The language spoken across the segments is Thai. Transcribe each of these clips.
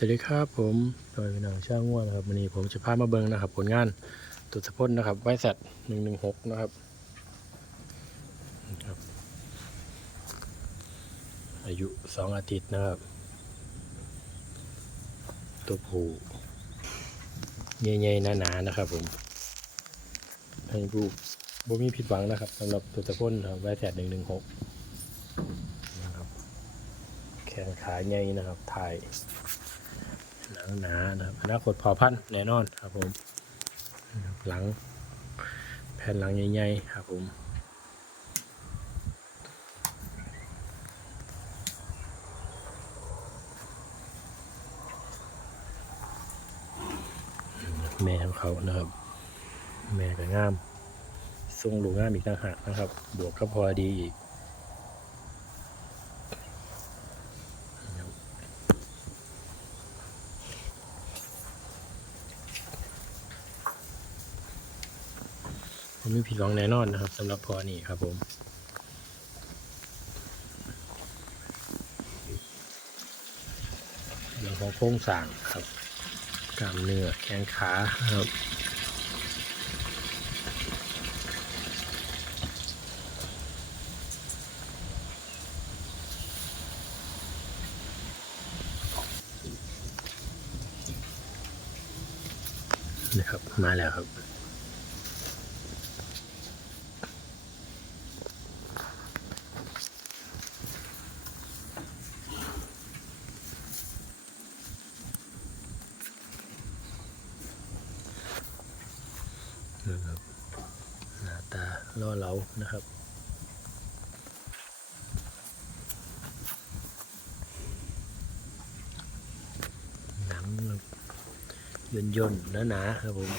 สวัสดีครับผมโดยพี่น้องช่างง่วนะครับวันนี้ผมจะพามาเบิ้งนะครับ ผลงานตุสพจน์นะครับไวสัตหนึ่งหนึ่งหกนะครับครับ อายุสองอาทิตย์นะครับ ตัวผู้ใหญ่ๆหนาๆนะครับ ผมให้ผู้บ่มีผิดหวังนะครับสำหรับตุสพจน์นะครับไวสัตหนึ่งหนึ่งหกนะครับแขนขาใหญ่นะครับถ่าย หนังหนานะครับอนาคตพอพันแน่นอนครับผมหลัง แผ่นหลังใหญ่ๆครับผมแม่ของเขานะครับ แม่ก็งามทรงลูกงามอีกต่างหากนะครับ บวกก็พอดีอีก ผมมีผิดหวังแน่นอนนะครับสำหรับพอนี่ครับผมเรื่องของโครงสร้างครับกล้ามเนื้อแขนขาครับนะครับมาแล้วครับ นะครับหน้าตาล่อเหลานะครับหนังย่นย่นๆหนาๆครับผม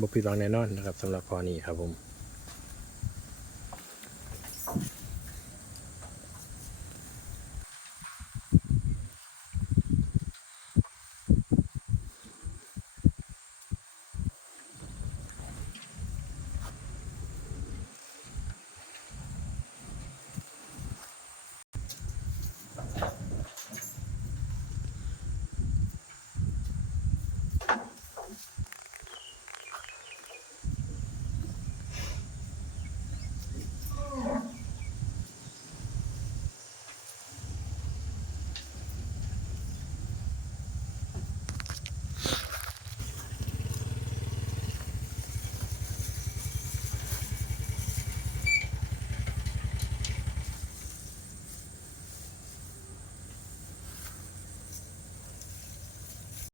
บผิดหวังแน่นอนนะครับสำหรับพอนี้ครับผม